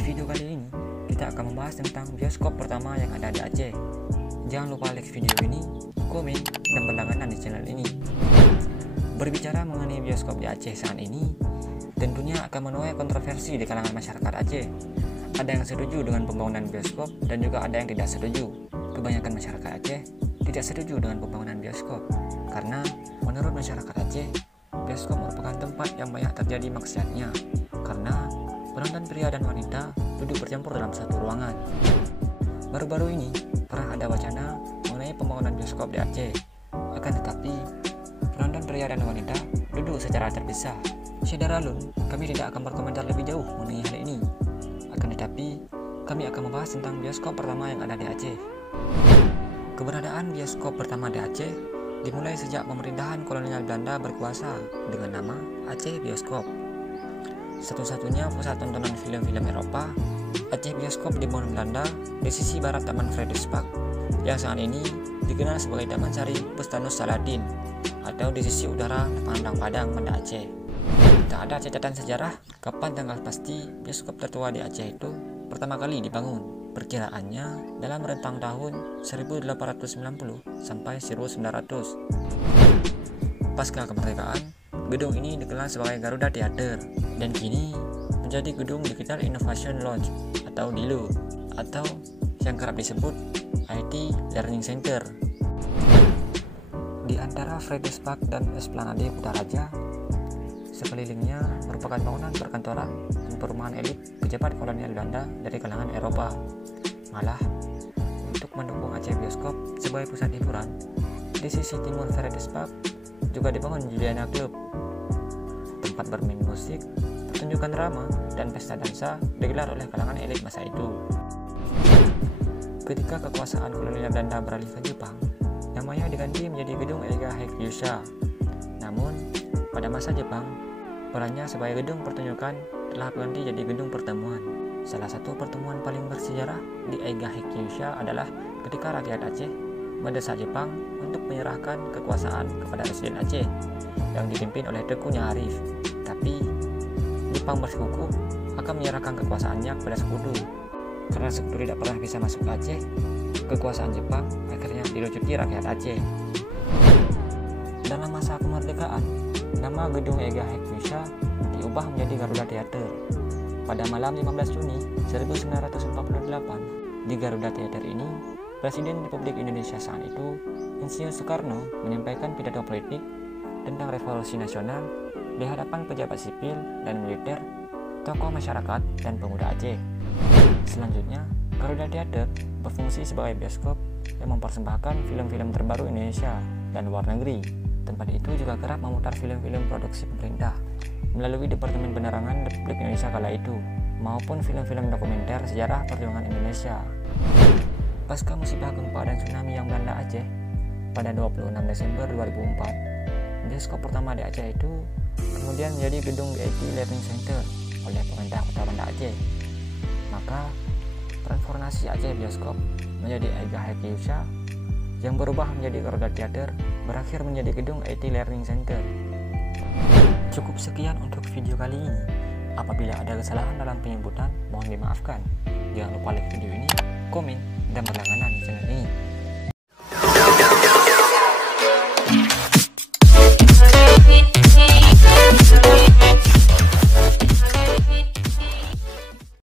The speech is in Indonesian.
video kali ini, kita akan membahas tentang bioskop pertama yang ada di Aceh. Jangan lupa like video ini, komen, dan berlangganan di channel ini. Berbicara mengenai bioskop di Aceh saat ini, tentunya akan menuai kontroversi di kalangan masyarakat Aceh. Ada yang setuju dengan pembangunan bioskop dan juga ada yang tidak setuju. Kebanyakan masyarakat Aceh tidak setuju dengan pembangunan bioskop karena menurut masyarakat Aceh, bioskop merupakan tempat yang banyak terjadi maksiatnya karena penonton pria dan wanita duduk bercampur dalam satu ruangan. Baru-baru ini pernah ada wacana mengenai pembangunan bioskop di Aceh. Akan tetapi, penonton pria dan wanita duduk secara terpisah. Saudara Lun, kami tidak akan berkomentar lebih jauh mengenai hal ini. Akan tetapi, kami akan membahas tentang bioskop pertama yang ada di Aceh. Keberadaan bioskop pertama di Aceh dimulai sejak pemerintahan kolonial Belanda berkuasa dengan nama Aceh Bioskop. Satu-satunya pusat tontonan film-film Eropa, Aceh Bioskop dibangun Belanda di sisi barat Taman Vredespark yang saat ini dikenal sebagai Taman Sari Bustanus Saladin atau di sisi utara Pandang Padang, Banda Aceh. Tak ada catatan sejarah kapan tanggal pasti bioskop tertua di Aceh itu pertama kali dibangun. Perkiraannya dalam rentang tahun 1890 sampai 1900. Pasca kemerdekaan, gedung ini dikenal sebagai Garuda Theater dan kini menjadi gedung Digital Innovation Lounge atau DILO atau yang kerap disebut IT Learning Center. Di antara Vredespark dan Esplanade Kutaraja, sekelilingnya merupakan bangunan perkantoran dan perumahan elit pejabat kolonial Belanda dari kalangan Eropa. Malah, untuk mendukung Aceh Bioskop sebagai pusat hiburan, di sisi timur Vredespark juga dibangun Juliana Club, tempat bermain musik, pertunjukan drama, dan pesta dansa digelar oleh kalangan elit masa itu. Ketika kekuasaan kolonial Belanda beralih ke Jepang, namanya diganti menjadi Gedung Eiga Hakyusha. Namun, pada masa Jepang, perannya sebagai gedung pertunjukan telah berganti jadi gedung pertemuan. Salah satu pertemuan paling bersejarah di Eiga Hakyusha adalah ketika rakyat Aceh mendesak Jepang untuk menyerahkan kekuasaan kepada Presiden Aceh yang dipimpin oleh Teuku Nyaarif. Tapi Jepang bersikukuh akan menyerahkan kekuasaannya kepada Sekutu. Karena Sekutu tidak pernah bisa masuk ke Aceh, kekuasaan Jepang akhirnya dilucuti rakyat Aceh. Dalam masa kemerdekaan, nama gedung Eiga Hakyusha diubah menjadi Garuda Theater. Pada malam 15 Juni 1948, di Garuda Theater ini, Presiden Republik Indonesia saat itu, Insinyur Soekarno, menyampaikan pidato politik tentang revolusi nasional di hadapan pejabat sipil dan militer, tokoh masyarakat, dan pemuda Aceh. Selanjutnya, Garuda Theater berfungsi sebagai bioskop yang mempersembahkan film-film terbaru Indonesia dan luar negeri. Tempat itu juga kerap memutar film-film produksi pemerintah melalui Departemen Penerangan Republik Indonesia kala itu, maupun film-film dokumenter sejarah perjuangan Indonesia. Pasca musibah gempa dan tsunami yang melanda Aceh pada 26 Desember 2004, bioskop pertama di Aceh itu kemudian menjadi gedung IT Learning Center oleh pemerintah Kota Banda Aceh. Maka, transformasi Aceh Bioskop menjadi Eiga Hakyusha yang berubah menjadi Garuda Theater berakhir menjadi gedung IT Learning Center. Cukup sekian untuk video kali ini. Apabila ada kesalahan dalam penyebutan, mohon dimaafkan. Jangan lupa like video ini, komen, dan berlangganan di channel ini.